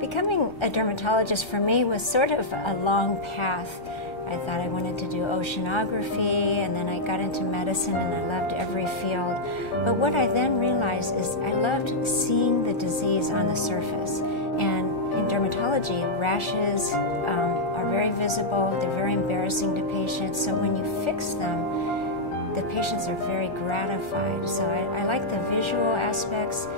Becoming a dermatologist for me was sort of a long path. I thought I wanted to do oceanography, and then I got into medicine, and I loved every field. But what I then realized is I loved seeing the disease on the surface. And in dermatology, rashes are very visible, they're very embarrassing to patients, so when you fix them, the patients are very gratified. So I like the visual aspects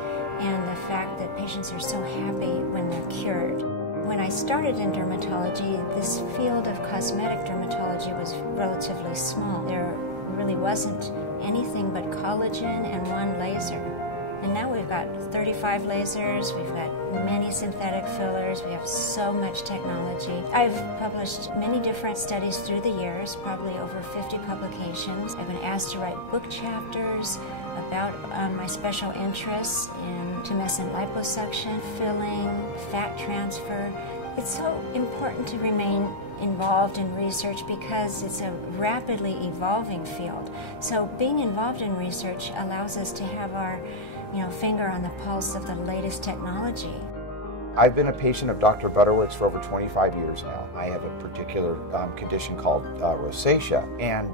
and the fact that patients are so happy when they're cured. When I started in dermatology, this field of cosmetic dermatology was relatively small. There really wasn't anything but collagen and one laser. And now we've got 35 lasers, we've got many synthetic fillers, we have so much technology. I've published many different studies through the years, probably over 50 publications. I've been asked to write book chapters about my special interests in tumescent liposuction, filling, fat transfer. It's so important to remain involved in research because it's a rapidly evolving field. So being involved in research allows us to have our finger on the pulse of the latest technology. I've been a patient of Dr. Butterwick's for over 25 years now. I have a particular condition called rosacea, and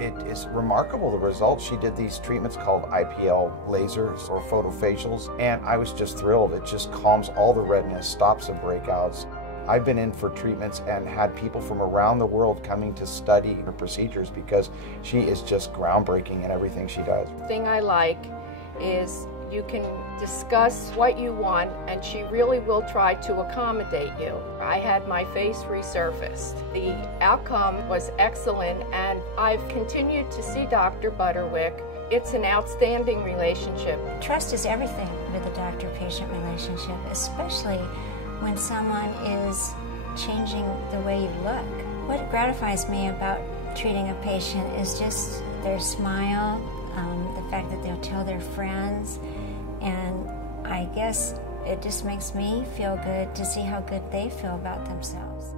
it is remarkable the results. She did these treatments called IPL lasers or photofacials, and I was just thrilled. It just calms all the redness, stops the breakouts. I've been in for treatments and had people from around the world coming to study her procedures because she is just groundbreaking in everything she does. The thing I like is you can discuss what you want, and she really will try to accommodate you. I had my face resurfaced. The outcome was excellent, and I've continued to see Dr. Butterwick. It's an outstanding relationship. Trust is everything with a doctor-patient relationship, especially when someone is changing the way you look. What gratifies me about treating a patient is just their smile, the fact that they'll tell their friends, and I guess it just makes me feel good to see how good they feel about themselves.